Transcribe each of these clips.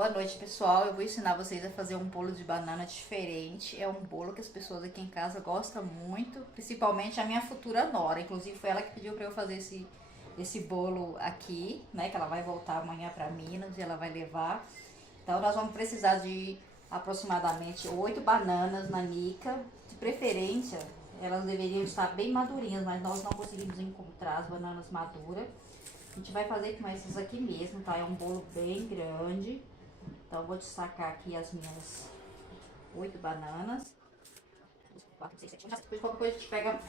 Boa noite, pessoal. Eu vou ensinar vocês a fazer um bolo de banana diferente. É um bolo que as pessoas aqui em casa gostam muito, principalmente a minha futura nora. Inclusive foi ela que pediu para eu fazer esse bolo aqui, né? Que ela vai voltar amanhã para Minas e ela vai levar. Então nós vamos precisar de aproximadamente 8 bananas nanica. De preferência, elas deveriam estar bem madurinhas, mas nós não conseguimos encontrar as bananas maduras. A gente vai fazer com essas aqui mesmo, tá? É um bolo bem grande. Então, eu vou destacar aqui as minhas 8 bananas. 4, 6, 7, 8. Depois, qualquer coisa, a gente pega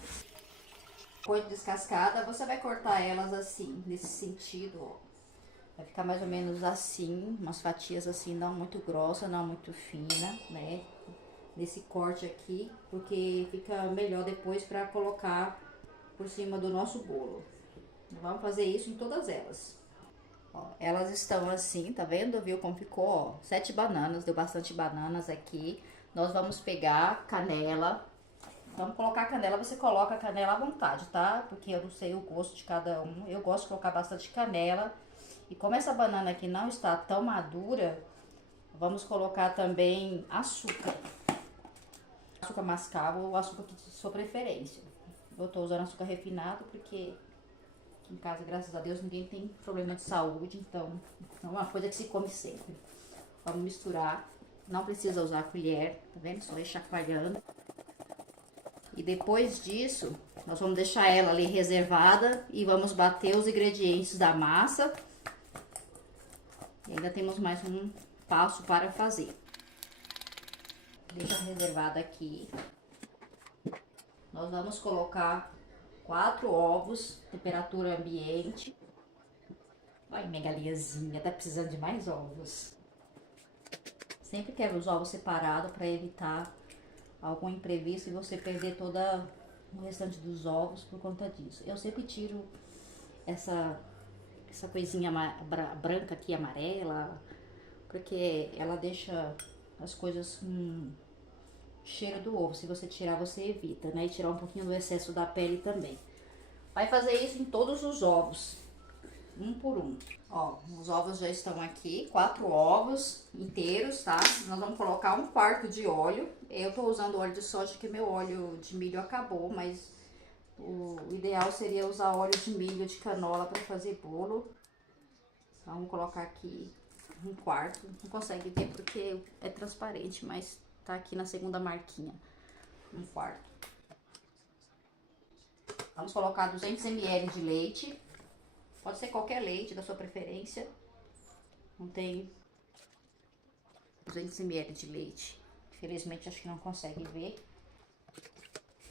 coisa descascada. Você vai cortar elas assim, nesse sentido, ó. Vai ficar mais ou menos assim, umas fatias assim, não muito grossa, não muito fina, né? Nesse corte aqui, porque fica melhor depois para colocar por cima do nosso bolo. Vamos fazer isso em todas elas. Ó, elas estão assim, tá vendo? Viu como ficou? Ó, 7 bananas, deu bastante bananas aqui. Nós vamos pegar canela. Vamos colocar canela, você coloca a canela à vontade, tá? Porque eu não sei o gosto de cada um. Eu gosto de colocar bastante canela. E como essa banana aqui não está tão madura, vamos colocar também açúcar. Açúcar mascavo ou açúcar de sua preferência. Eu tô usando açúcar refinado porque em casa, graças a Deus, ninguém tem problema de saúde, então é uma coisa que se come sempre. Vamos misturar, não precisa usar a colher, tá vendo? Só ir chacoalhando. E depois disso, nós vamos deixar ela ali reservada e vamos bater os ingredientes da massa. E ainda temos mais um passo para fazer. Deixa reservada aqui. Nós vamos colocar 4 ovos, temperatura ambiente. Olha, minha galinhazinha, tá precisando de mais ovos. Sempre quebra os ovos separados para evitar algum imprevisto e você perder toda o restante dos ovos por conta disso. Eu sempre tiro essa coisinha branca aqui, amarela, porque ela deixa as coisas com cheiro do ovo. Se você tirar, você evita, né? E tirar um pouquinho do excesso da pele também. Vai fazer isso em todos os ovos, um por um. Ó, os ovos já estão aqui, 4 ovos inteiros, tá? Nós vamos colocar 1/4 de óleo. Eu tô usando óleo de soja porque meu óleo de milho acabou, mas o ideal seria usar óleo de milho de canola para fazer bolo. Então, vamos colocar aqui 1/4. Não consegue ver porque é transparente, mas tá aqui na segunda marquinha. 1/4. Vamos colocar 200 ml de leite. Pode ser qualquer leite da sua preferência. Não tem 200 ml de leite. Infelizmente, acho que não consegue ver.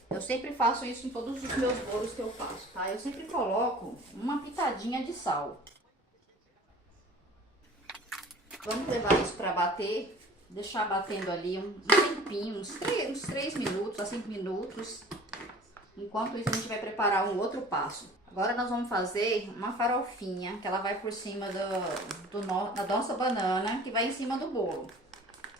Eu sempre faço isso em todos os meus bolos que eu faço, tá? Eu sempre coloco uma pitadinha de sal. Vamos levar isso para bater. Deixar batendo ali um tempinho, uns 3 minutos a 5 minutos. Enquanto isso, a gente vai preparar um outro passo. Agora nós vamos fazer uma farofinha, que ela vai por cima da nossa banana, que vai em cima do bolo.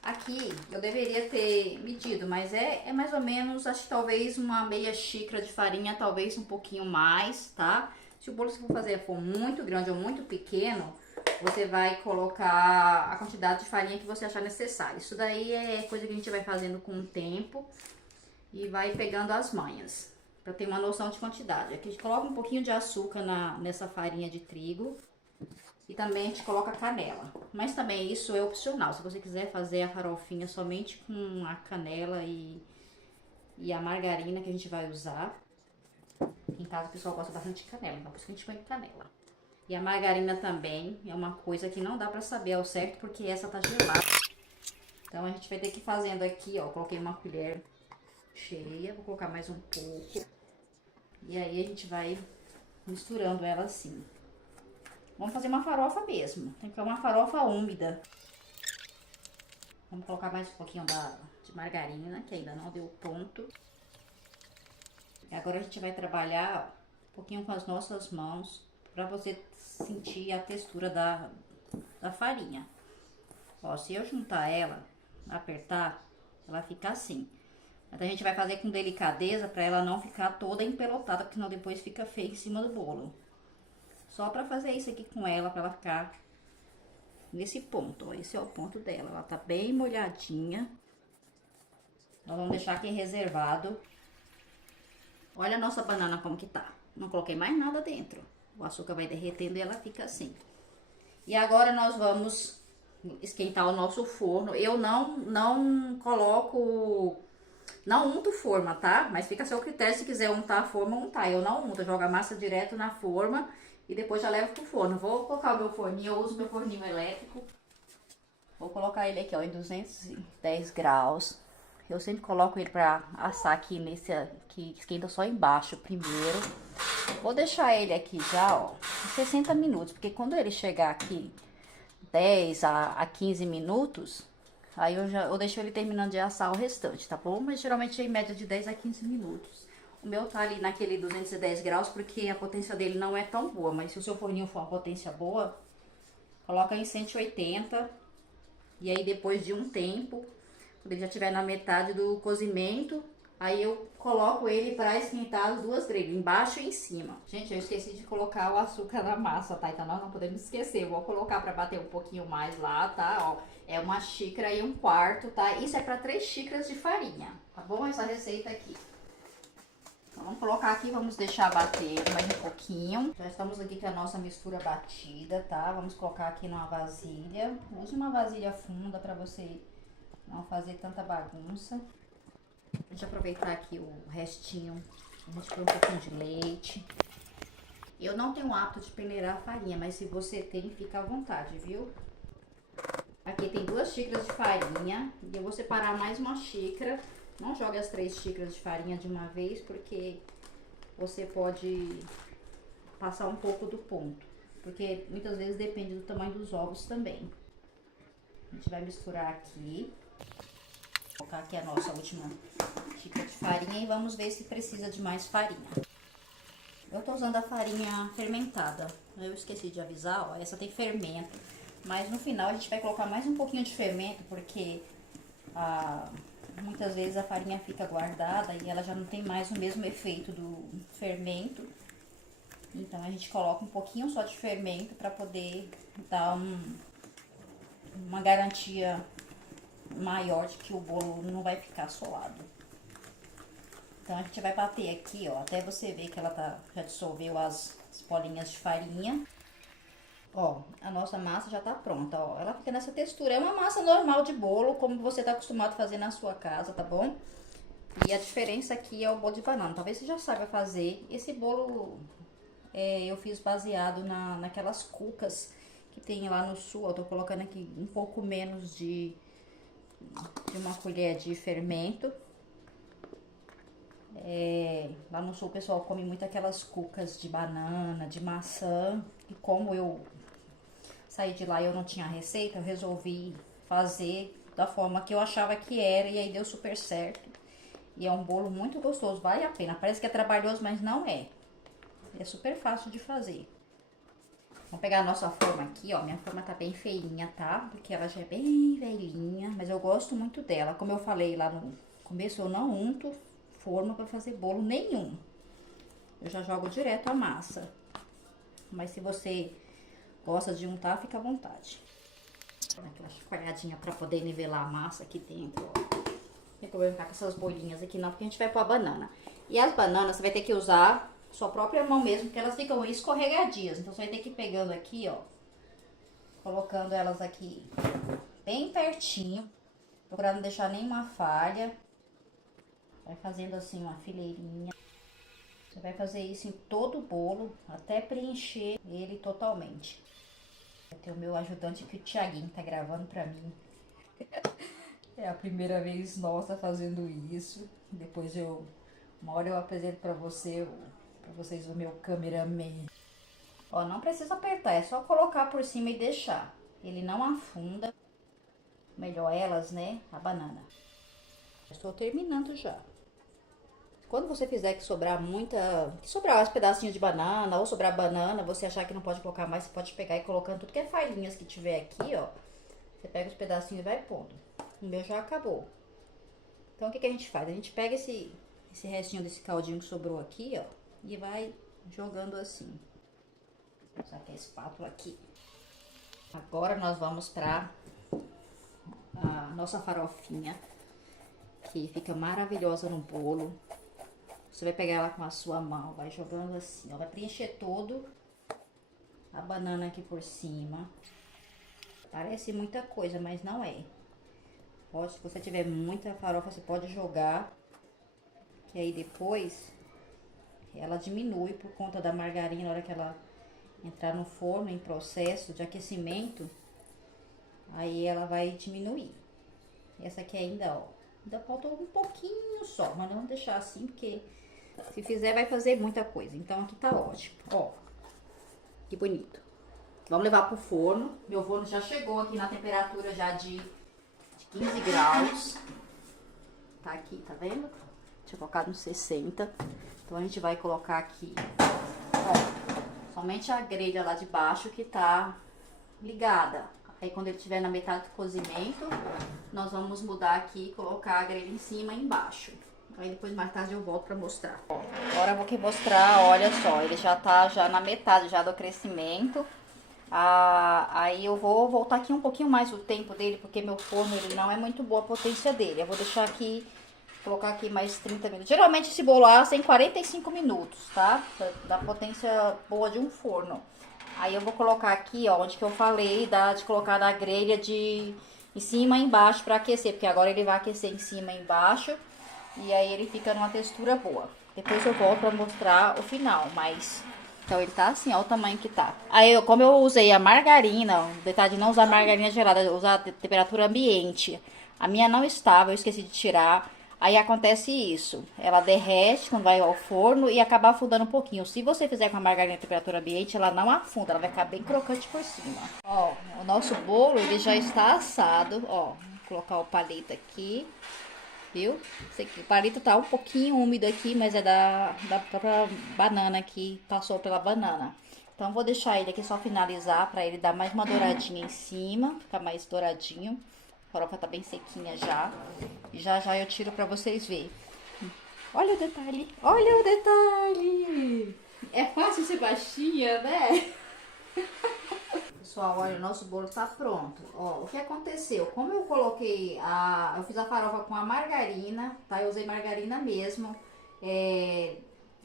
Aqui, eu deveria ter medido, mas é mais ou menos, acho que talvez uma meia xícara de farinha, talvez um pouquinho mais, tá? Se o bolo que você for fazer for muito grande ou muito pequeno, você vai colocar a quantidade de farinha que você achar necessária. Isso daí é coisa que a gente vai fazendo com o tempo e vai pegando as manhas, para ter uma noção de quantidade. Aqui a gente coloca um pouquinho de açúcar nessa farinha de trigo e também a gente coloca canela. Mas também isso é opcional, se você quiser fazer a farofinha somente com a canela e a margarina que a gente vai usar. Em casa o pessoal gosta bastante de canela, então por isso que a gente põe canela. E a margarina também é uma coisa que não dá pra saber ao certo porque essa tá gelada. Então a gente vai ter que ir fazendo aqui, ó, coloquei uma colher cheia, vou colocar mais um pouco. E aí a gente vai misturando ela assim. Vamos fazer uma farofa mesmo, tem que ser uma farofa úmida. Vamos colocar mais um pouquinho de margarina, que ainda não deu ponto. E agora a gente vai trabalhar um pouquinho com as nossas mãos, para você sentir a textura da farinha. Ó, se eu juntar ela, apertar, ela fica assim. Então a gente vai fazer com delicadeza para ela não ficar toda empelotada, porque senão depois fica feio em cima do bolo. Só para fazer isso aqui com ela, para ela ficar nesse ponto, ó. Esse é o ponto dela. Ela tá bem molhadinha. Nós vamos deixar aqui reservado. Olha a nossa banana como que tá. Não coloquei mais nada dentro. O açúcar vai derretendo e ela fica assim. E agora nós vamos esquentar o nosso forno. Eu não coloco... Não unto forma, tá? Mas fica a seu critério, se quiser untar a forma, untar. Eu não unto, eu jogo a massa direto na forma e depois já levo pro forno. Vou colocar o meu forninho, eu uso meu forninho elétrico. Vou colocar ele aqui, ó, em 210 graus. Eu sempre coloco ele pra assar aqui nesse aqui, esquenta só embaixo primeiro. Vou deixar ele aqui já, ó, 60 minutos, porque quando ele chegar aqui 10 a 15 minutos, aí eu deixo ele terminando de assar o restante, tá bom? Mas geralmente é em média de 10 a 15 minutos. O meu tá ali naquele 210 graus, porque a potência dele não é tão boa, mas se o seu forninho for uma potência boa, coloca em 180. E aí depois de um tempo, quando ele já estiver na metade do cozimento, aí eu coloco ele para esquentar as duas grelhas, embaixo e em cima. Gente, eu esqueci de colocar o açúcar na massa, tá? Então nós não podemos esquecer. Eu vou colocar para bater um pouquinho mais lá, tá? Ó, é 1,25 xícaras, tá? Isso é para 3 xícaras de farinha, tá bom? Essa receita aqui. Então vamos colocar aqui, vamos deixar bater mais um pouquinho. Já estamos aqui com a nossa mistura batida, tá? Vamos colocar aqui numa vasilha. Use uma vasilha funda para você não fazer tanta bagunça. Deixa eu aproveitar aqui o restinho. A gente põe um pouquinho de leite. Eu não tenho o hábito de peneirar a farinha, mas se você tem, fica à vontade, viu? Aqui tem 2 xícaras de farinha. E eu vou separar mais 1 xícara. Não jogue as 3 xícaras de farinha de uma vez, porque você pode passar um pouco do ponto. Porque muitas vezes depende do tamanho dos ovos também. A gente vai misturar aqui. Vou colocar aqui a nossa última xícara de farinha e vamos ver se precisa de mais farinha. Eu tô usando a farinha fermentada. Eu esqueci de avisar, ó, essa tem fermento. Mas no final a gente vai colocar mais um pouquinho de fermento, porque muitas vezes a farinha fica guardada e ela já não tem mais o mesmo efeito do fermento. Então a gente coloca um pouquinho só de fermento para poder dar uma garantia maior de que o bolo não vai ficar solado. Então a gente vai bater aqui, ó, até você ver que ela já dissolveu as bolinhas de farinha. Ó, a nossa massa já tá pronta, ó. Ela fica nessa textura. É uma massa normal de bolo, como você tá acostumado a fazer na sua casa, tá bom? E a diferença aqui é o bolo de banana. Talvez você já saiba fazer. Esse bolo eu fiz baseado naquelas cucas que tem lá no sul. Eu tô colocando aqui um pouco menos de 1 colher de fermento. Lá no sul o pessoal come muito aquelas cucas de banana, de maçã. E como eu saí de lá e eu não tinha receita, eu resolvi fazer da forma que eu achava que era. E aí deu super certo. E é um bolo muito gostoso, vale a pena. Parece que é trabalhoso, mas não é. É super fácil de fazer. Vamos pegar a nossa forma aqui, ó. Minha forma tá bem feinha, tá? Porque ela já é bem velhinha, mas eu gosto muito dela. Como eu falei lá no começo, eu não unto forma pra fazer bolo nenhum. Eu já jogo direto a massa. Mas se você gosta de untar, fica à vontade. Dá aquela chacoalhadinha pra poder nivelar a massa aqui dentro, ó. Não tem problema ficar com essas bolinhas aqui não, porque a gente vai pôr a banana. E as bananas você vai ter que usar sua própria mão mesmo, porque elas ficam escorregadias. Então você vai ter que ir pegando aqui, ó, colocando elas aqui bem pertinho, procurar não deixar nenhuma falha. Vai fazendo assim uma fileirinha. Você vai fazer isso em todo o bolo, até preencher ele totalmente. Vai ter o meu ajudante aqui, o Thiaguinho, tá gravando pra mim. É a primeira vez nossa fazendo isso. Depois uma hora eu apresento pra vocês o meu cameraman. Ó, não precisa apertar, é só colocar por cima e deixar. Ele não afunda. Melhor elas, né? A banana. Estou terminando já. Quando você fizer que sobrar os pedacinhos de banana ou sobrar banana, você achar que não pode colocar mais, você pode pegar e colocando tudo que é farinhas que tiver aqui, ó. Você pega os pedacinhos e vai pondo. O meu já acabou. Então o que a gente faz? A gente pega esse restinho desse caldinho que sobrou aqui, ó, e vai jogando assim. Vou usar aqui a espátula aqui. Agora nós vamos pra a nossa farofinha, que fica maravilhosa no bolo. Você vai pegar ela com a sua mão, vai jogando assim, ó, vai preencher todo a banana aqui por cima. Parece muita coisa, mas não é. Pode, se você tiver muita farofa, você pode jogar, que aí depois ela diminui por conta da margarina. Na hora que ela entrar no forno em processo de aquecimento, aí ela vai diminuir. Essa aqui ainda, ó, ainda faltou um pouquinho só, mas não vamos deixar assim, porque se fizer vai fazer muita coisa. Então aqui tá ótimo, ó, que bonito. Vamos levar pro forno. Meu forno já chegou aqui na temperatura já de 15 graus. Tá aqui, tá vendo? Tinha colocado no 60. Então a gente vai colocar aqui, ó, somente a grelha lá de baixo que tá ligada. Aí quando ele estiver na metade do cozimento, nós vamos mudar aqui e colocar a grelha em cima e embaixo. Aí depois mais tarde eu volto pra mostrar. Ó, agora eu vou aqui mostrar, olha só, ele já tá já na metade já do crescimento. Aí eu vou voltar aqui um pouquinho mais o tempo dele, porque meu forno ele não é muito boa a potência dele. Eu vou deixar aqui, colocar aqui mais 30 minutos. Geralmente esse bolo assa em 45 minutos, tá? Da potência boa de um forno. Aí eu vou colocar aqui, ó, onde que eu falei de colocar na grelha de em cima e embaixo para aquecer, porque agora ele vai aquecer em cima e embaixo e aí ele fica numa textura boa. Depois eu volto para mostrar o final, mas então ele tá assim, ó, o tamanho que tá. Aí como eu usei a margarina, o detalhe de não usar margarina gelada, usar a temperatura ambiente. A minha não estava, eu esqueci de tirar. Aí acontece isso, ela derrete quando vai ao forno e acaba afundando um pouquinho. Se você fizer com a margarina em temperatura ambiente, ela não afunda, ela vai ficar bem crocante por cima. Ó, o nosso bolo, ele já está assado, ó. Vou colocar o palito aqui, viu? Esse aqui, o palito tá um pouquinho úmido aqui, mas é da própria banana que passou pela banana. Então vou deixar ele aqui só finalizar para ele dar mais uma douradinha em cima, ficar mais douradinho. A farofa tá bem sequinha já. E já já eu tiro pra vocês verem. Olha o detalhe. Olha o detalhe. É fácil ser baixinha, né? Pessoal, olha, o nosso bolo tá pronto. Ó, o que aconteceu? Como eu coloquei eu fiz a farofa com a margarina, tá? Eu usei margarina mesmo,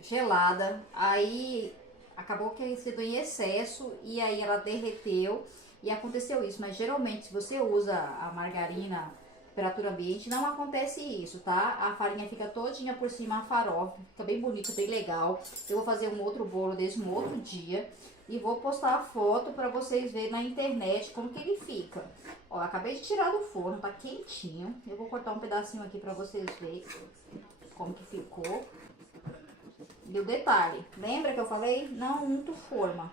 gelada. Aí acabou que recebeu em excesso e aí ela derreteu. E aconteceu isso, mas geralmente se você usa a margarina temperatura ambiente, não acontece isso, tá? A farinha fica todinha por cima, a farofa, fica bem bonito, bem legal. Eu vou fazer um outro bolo desse um outro dia e vou postar a foto pra vocês verem na internet como que ele fica. Ó, acabei de tirar do forno, tá quentinho. Eu vou cortar um pedacinho aqui pra vocês verem como que ficou. E o detalhe, lembra que eu falei? Não unto forma.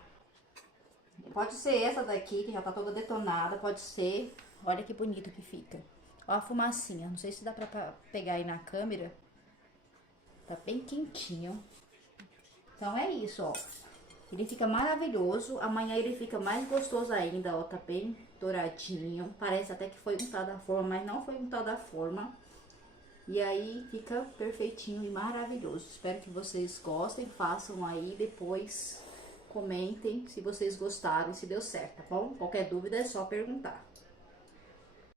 Pode ser essa daqui, que já tá toda detonada, pode ser. Olha que bonito que fica. Ó a fumacinha, não sei se dá pra pegar aí na câmera. Tá bem quentinho. Então é isso, ó. Ele fica maravilhoso. Amanhã ele fica mais gostoso ainda, ó. Tá bem douradinho. Parece até que foi untado a forma, mas não foi untado a forma. E aí fica perfeitinho e maravilhoso. Espero que vocês gostem, façam aí depois. Comentem se vocês gostaram e se deu certo, tá bom? Qualquer dúvida é só perguntar.